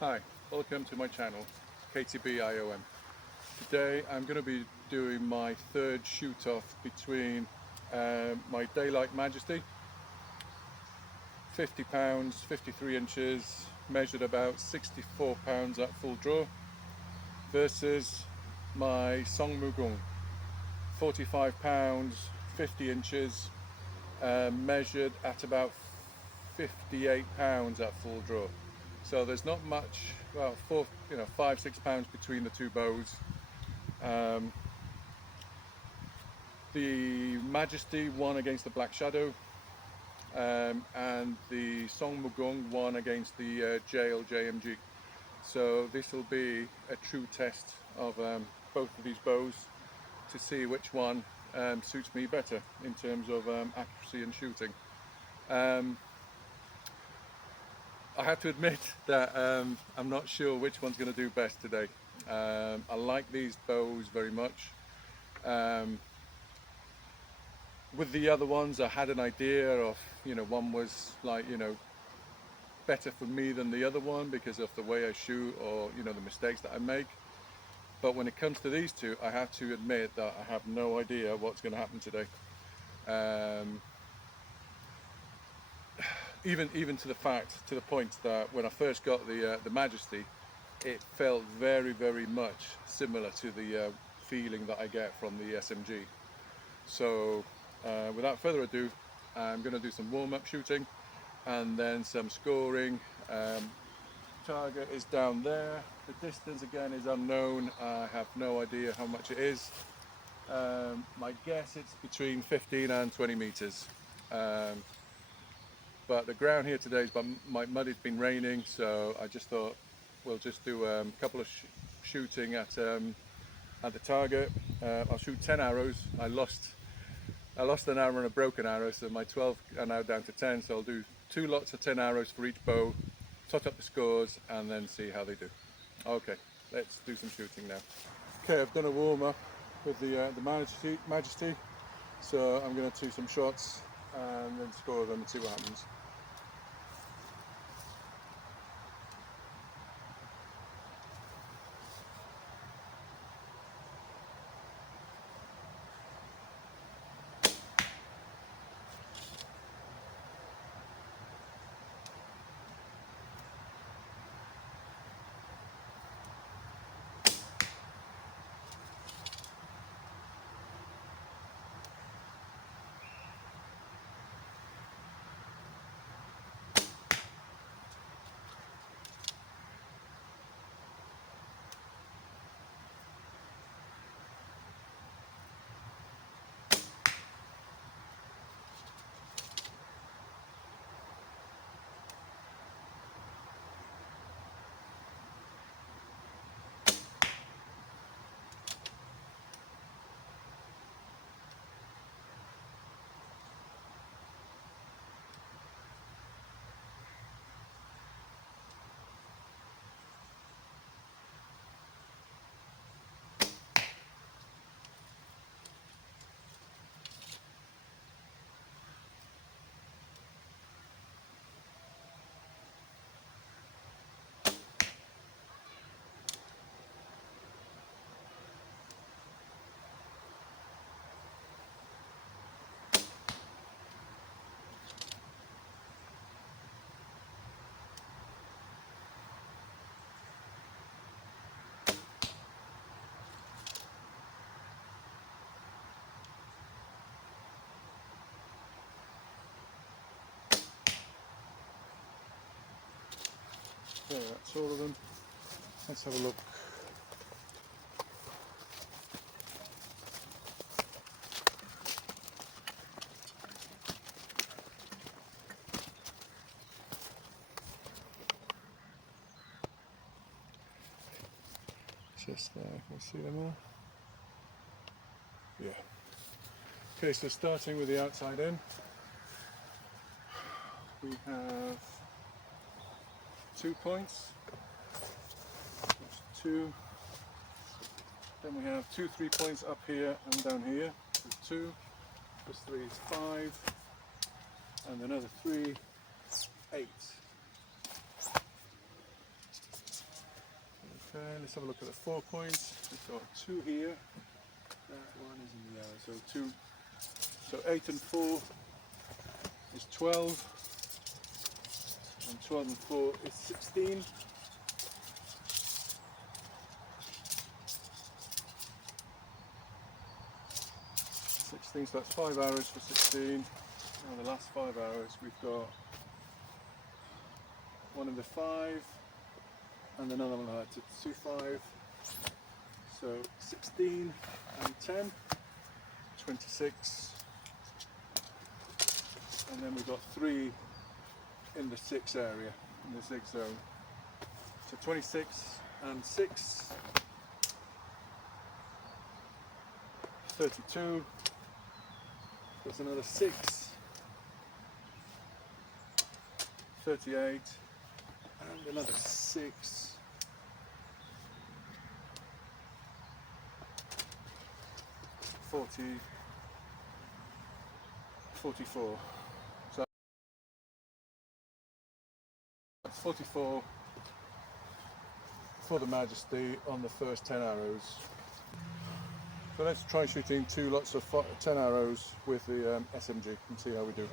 Hi, welcome to my channel, KTB IOM. Today I'm going to be doing my third shoot off between my Daylite Majesty, 50 pounds, 53 inches, measured about 64 pounds at full draw, versus my Songmugung, 45 pounds, 50 inches, measured at about 58 pounds at full draw. So there's not much, well, 5-6 pounds between the two bows. The Majesty won against the Black Shadow, and the Songmugung won against the Jeil JMG. So this will be a true test of both of these bows to see which one suits me better in terms of accuracy and shooting. I have to admit that I'm not sure which one's going to do best today. I like these bows very much. With the other ones, I had an idea of, one was like, better for me than the other one because of the way I shoot or, the mistakes that I make. But when it comes to these two, I have to admit that I have no idea what's going to happen today. Even to the point that when I first got the Majesty, it felt very, very much similar to the feeling that I get from the SMG. So without further ado, I'm going to do some warm-up shooting and then some scoring. Target is down there. The distance again is unknown. I have no idea how much it is. My guess it's between 15 and 20 meters. But the ground here today is muddy. It's been raining, so I just thought we'll just do a couple of shooting at the target. I'll shoot 10 arrows. I lost an arrow and a broken arrow, so my 12 are now down to 10. So I'll do 2 lots of 10 arrows for each bow, tot up the scores, and then see how they do. Okay, let's do some shooting now. Okay, I've done a warm up with the Majesty, so I'm going to do some shots and then score them and see what happens. So that's all of them. Let's have a look. Just there, can you see them all? Yeah. Okay, so starting with the outside in, we have 2 points. That's 2. Then we have 2 3-points up here and down here. So 2 plus 3 is 5, and another 3, 8. Okay, let's have a look at the 4 points. We've got 2 here. That one is in the yellow. So 2. So 8 and 4 is 12. And 12 and 4 is 16. 16, so that's 5 arrows for 16. And the last 5 arrows, we've got one in the 5 and another one at 2 5. So 16 and 10, 26. And then we've got 3 in the 6 area, in the 6 zone. So 26 and 6, 32. There's another 6, 38, and another 6, 40, 44. So that's 44 for the Majesty on the first 10 arrows. So let's try shooting 2 lots of 10 arrows with the SMG and see how we do.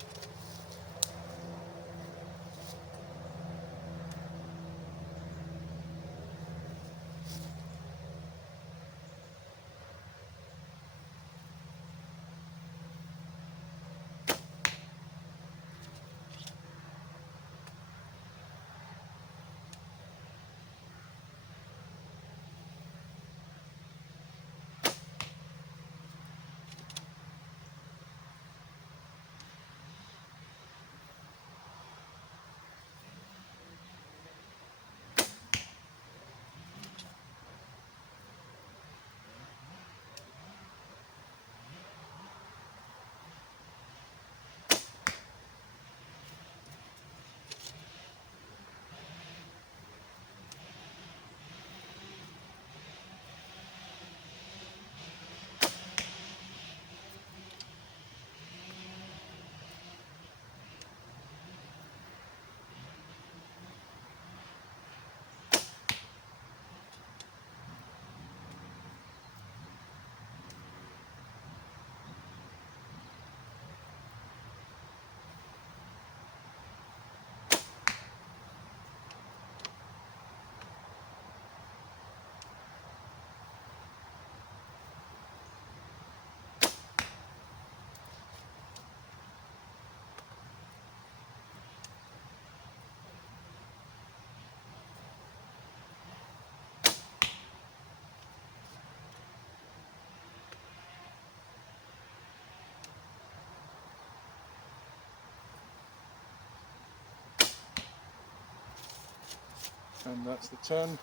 And that's the 10.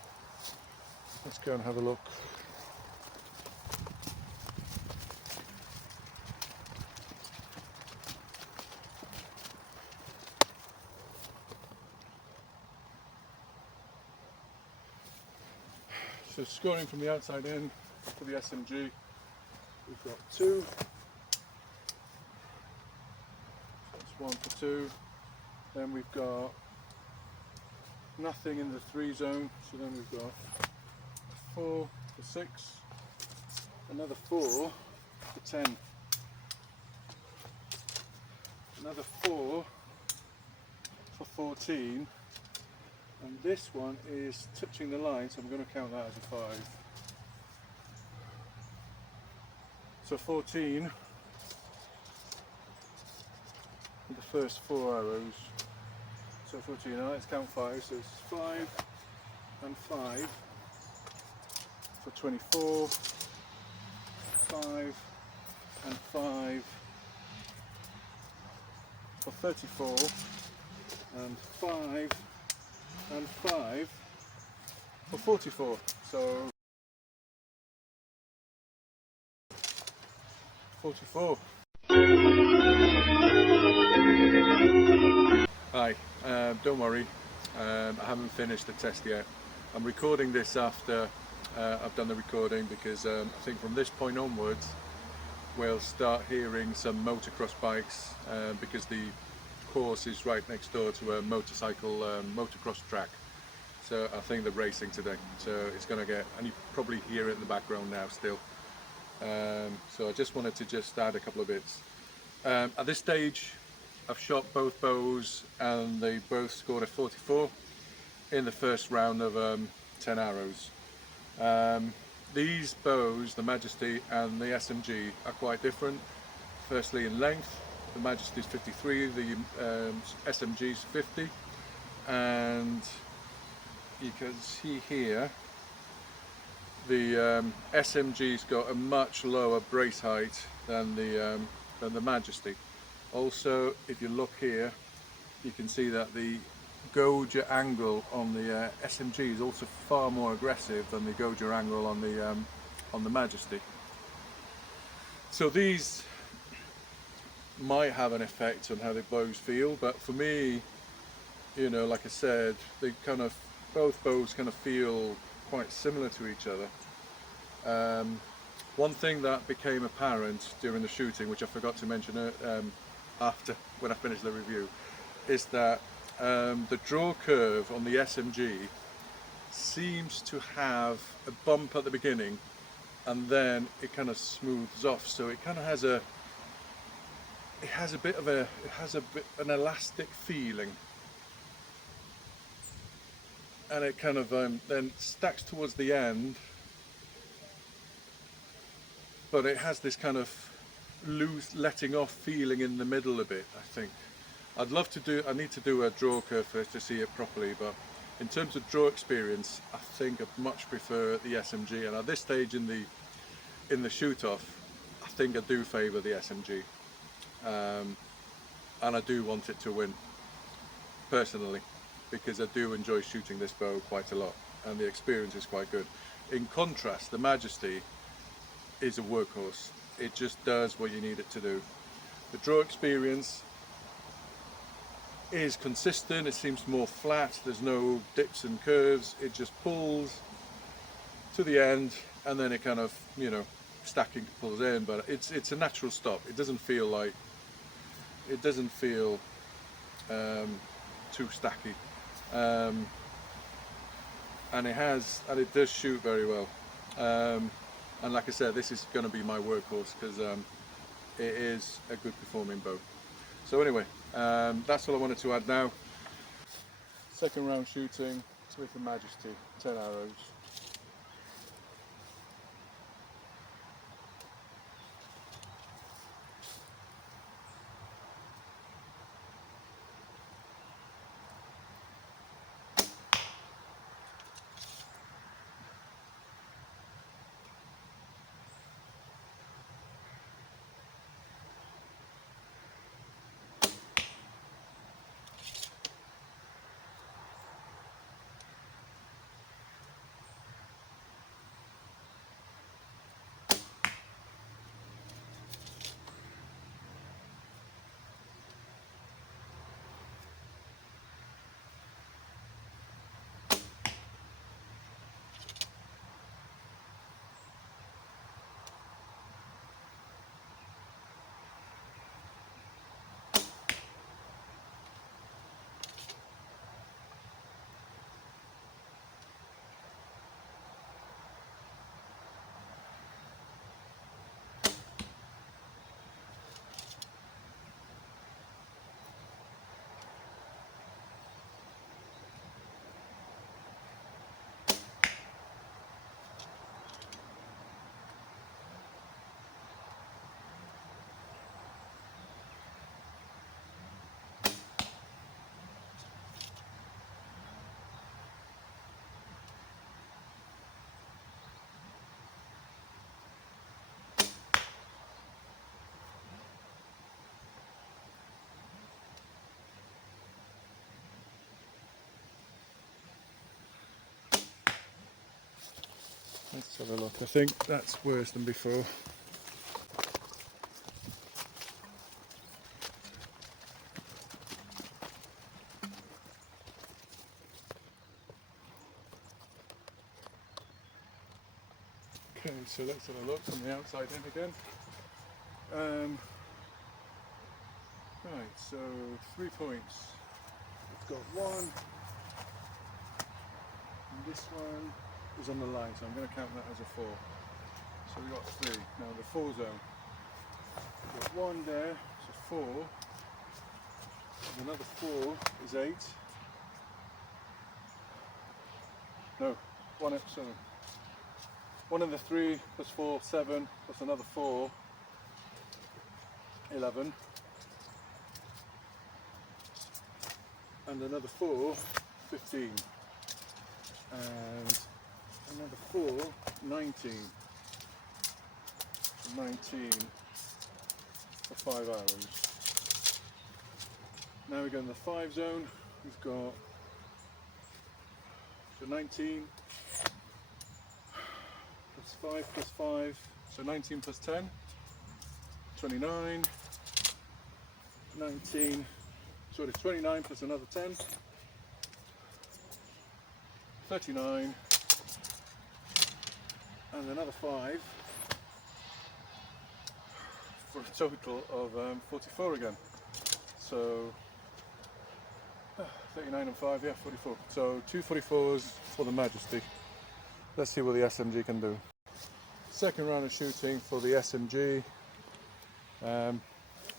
Let's go and have a look. So scoring from the outside in for the SMG, we've got 2. So that's 1 for 2. Then we've got nothing in the 3 zone, so then we've got 4 for 6, another 4 for 10, another 4 for 14, and this one is touching the line, so I'm going to count that as a 5. So 14 for the first 4 arrows. So 14, now let's count 5, so it's 5 and 5 for 24, 5 and 5 for 34, and 5 and 5 for 44. So 44. Hi, don't worry, I haven't finished the test yet. I'm recording this after I've done the recording because I think from this point onwards we'll start hearing some motocross bikes because the course is right next door to a motorcycle motocross track. So I think they're racing today. So it's going to get, and you probably hear it in the background now still. So I just wanted to just add a couple of bits. At this stage, I've shot both bows and they both scored a 44 in the first round of 10 arrows. These bows, the Majesty and the SMG, are quite different. Firstly in length, the Majesty is 53, the SMG is 50, and you can see here the SMG's got a much lower brace height than the Majesty. Also, if you look here, you can see that the Goja angle on the SMG is also far more aggressive than the Goja angle on the Majesty. So these might have an effect on how the bows feel, but for me, you know, like I said, they kind of, both bows kind of feel quite similar to each other. One thing that became apparent during the shooting, which I forgot to mention after when I finished the review, is that the draw curve on the SMG seems to have a bump at the beginning and then it kind of smooths off, so it kind of has an elastic feeling, and it kind of then stacks towards the end, but it has this kind of loose letting off feeling in the middle a bit. I think I need to do a draw curve first to see it properly, but in terms of draw experience, I think I much prefer the SMG, and at this stage in the shoot off, I think I do favour the SMG, and I do want it to win personally, because I do enjoy shooting this bow quite a lot and the experience is quite good. In contrast, the Majesty is a workhorse. It just does what you need it to do. The draw experience is consistent, it seems more flat, there's no dips and curves, it just pulls to the end and then it kind of, you know, stacking pulls in, but it's a natural stop. It doesn't feel too stacky, and it does shoot very well, and like I said, this is going to be my workhorse because it is a good performing bow. So anyway, that's all I wanted to add now. Second round shooting with the Majesty, 10 arrows. Let's have a look. I think that's worse than before. Okay, so let's have a look from the outside in again. Right, so 3 points. We've got 1, this one is on the line, so I'm going to count that as a 4. So we've got 3. Now the 4 zone. We've got 1 there, so 4. And another 4 is 8. No, 1 so 1 and the 3 plus 4, 7, plus another 4, 11. And another 4, 15. And another 4, 19. 19 for 5 arrows. Now we go in the 5 zone. We've got 19 plus 5 plus 5, so 19 plus 10, 29, 19, sorry, 29 plus another 10, 39, and another 5, for a total of 44 again. So 39 and 5, yeah, 44. So 2 44s for the Majesty. Let's see what the SMG can do. Second round of shooting for the SMG.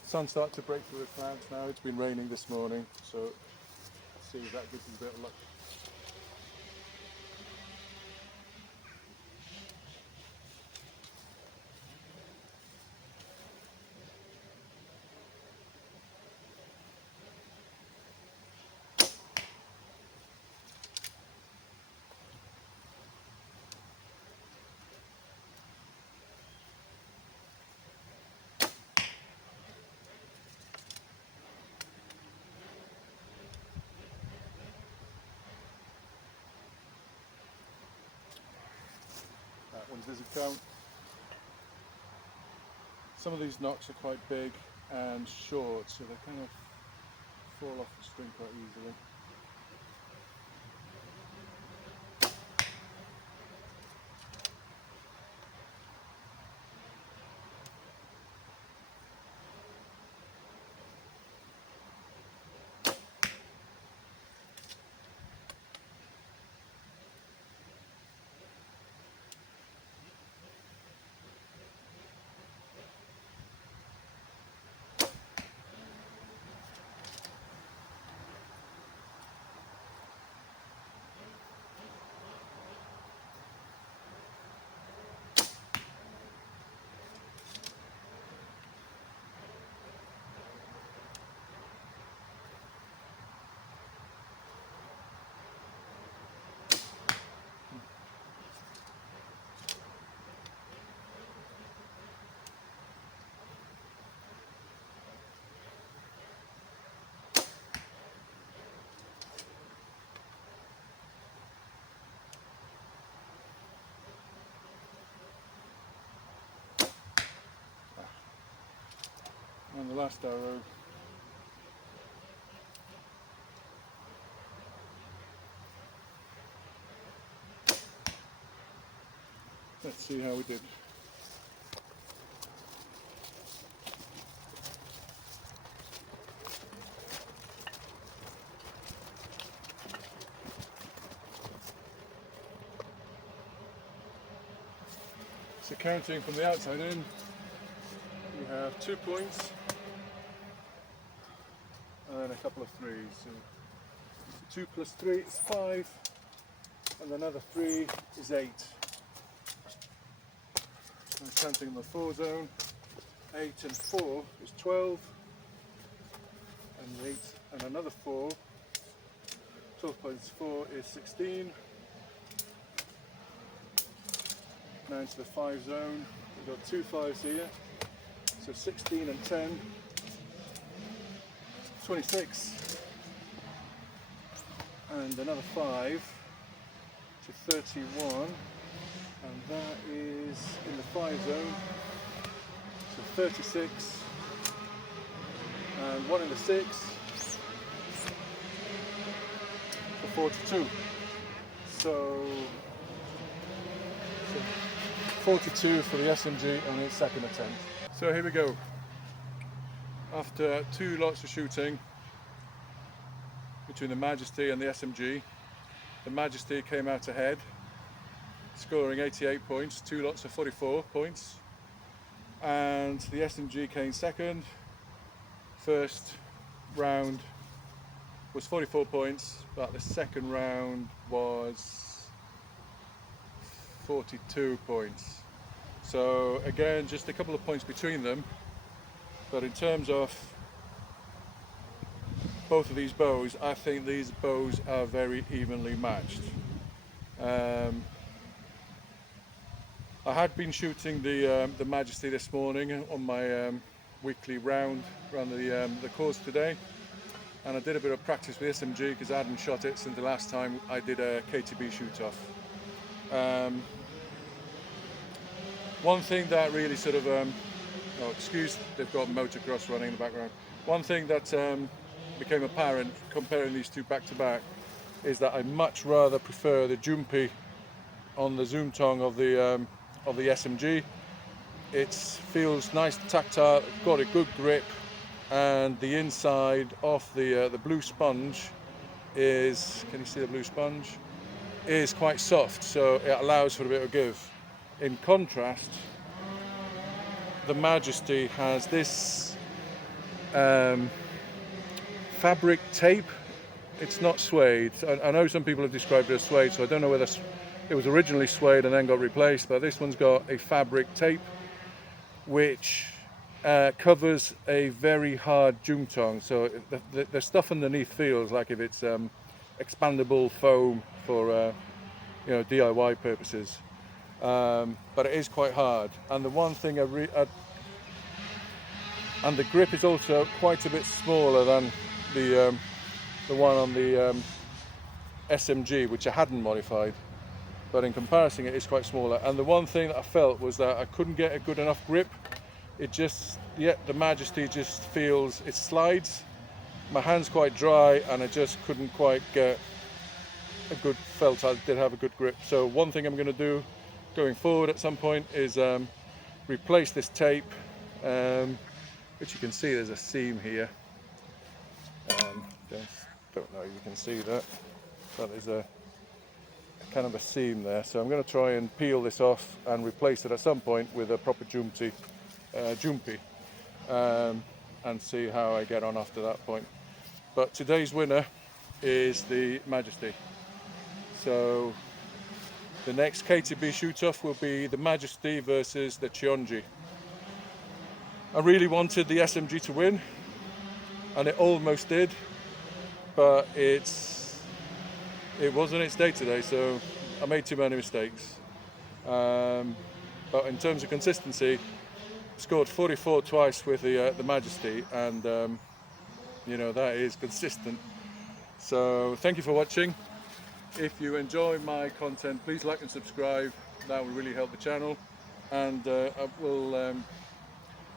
Sun started to break through the clouds now. It's been raining this morning, so let's see if that gives us a bit of luck. That one doesn't count. Some of these knocks are quite big and short, so they kind of fall off the string quite easily. And the last arrow. Let's see how we did. So counting from the outside in, we have 2 points and then a couple of 3s. So 2 plus 3 is 5, and another 3 is 8. And counting in the 4 zone, 8 and 4 is 12, and 8 and another 4, 12 plus 4 is 16. Now into the 5 zone, we've got 2 5s here, so 16 and 10, 26, and another 5 to 31, and that is in the 5 zone, so 36, and 1 in the 6 for 42. So 42 for the SMG on its second attempt. So here we go. After 2 lots of shooting between the Majesty and the SMG, the Majesty came out ahead, scoring 88 points, 2 lots of 44 points, and the SMG came second. First round was 44 points, but the second round was 42 points. So again, just a couple of points between them, but in terms of both of these bows, I think these bows are very evenly matched. I had been shooting the Majesty this morning on my weekly round around the course today, and I did a bit of practice with SMG because I hadn't shot it since the last time I did a KTB shoot-off. One thing that really sort of, oh excuse, they've got motocross running in the background. One thing that became apparent comparing these two back to back is that I much rather prefer the jumpy on the zoom tongue of the SMG. It feels nice, tactile, got a good grip, and the inside of the blue sponge is, can you see the blue sponge? Is quite soft, so it allows for a bit of give. In contrast, the Majesty has this fabric tape. It's not suede. I know some people have described it as suede, so I don't know whether it was originally suede and then got replaced, but this one's got a fabric tape which covers a very hard jump tongue, so the stuff underneath feels like if it's expandable foam for you know, DIY purposes, but it is quite hard. And the one thing and the grip is also quite a bit smaller than the one on the SMG, which I hadn't modified, but in comparison it is quite smaller. And the one thing that I felt was that I couldn't get a good enough grip. It just, yeah, the Majesty just feels, it slides. My hand's quite dry and I just couldn't quite get a good, felt I did have a good grip. So one thing I'm going to do going forward at some point is replace this tape, which you can see there's a seam here. Don't know if you can see that, but there's a kind of a seam there. So I'm going to try and peel this off and replace it at some point with a proper jumpy, and see how I get on after that point. But today's winner is the Majesty. So the next KTB shoot-off will be the Majesty versus the Jeil. I really wanted the SMG to win, and it almost did, but it wasn't its day today, so I made too many mistakes. But in terms of consistency, scored 44 twice with the Majesty, and you know, that is consistent. So thank you for watching. If you enjoy my content, please like and subscribe. That will really help the channel, and I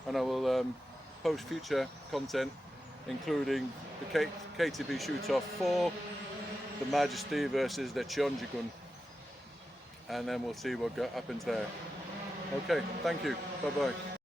will post future content, including the KTB shoot-off for the Majesty versus the Jeil, and then we'll see what happens there. Okay, thank you. Bye-bye.